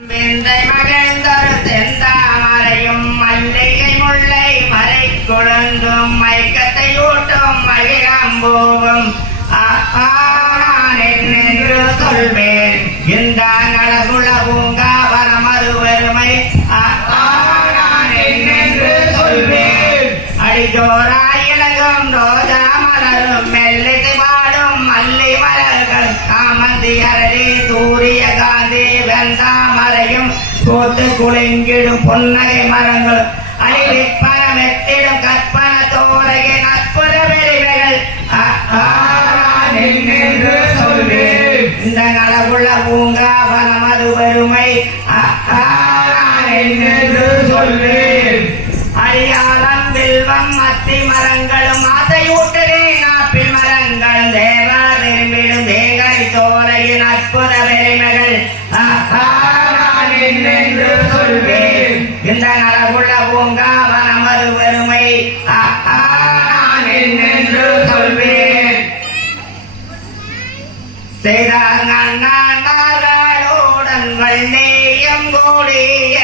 விந்தை மகிழ்ந்தொரு செந்தாமரையும் மல்லிகை முல்லை மறை கொழுந்தும் மயக்கத்தை ஊட்டும் மகிழம்பூவும் ஆஹா, சொல்வேன்? இந்த நலகுல பூங்காவனமது பெருமை ஆஹா, சொல்வேன்? அடிஜோராய் ரோஜா மலரும் மெல்லிசை பாடும் மலர்கள் காமந்தி கோத்து குலுங்கிடும் பொன்னகை மரங்கள் அழிவிற்பன மெத்திடும் கற்பன தோலகை நட்புற என்னென்று சொல்வேன் இந்த நலகுள்ள பூங்காவன மது பெருமை ஆஹா, சொல்வேன். செய்தாங்களுடன் வந்தேயம் கூடிய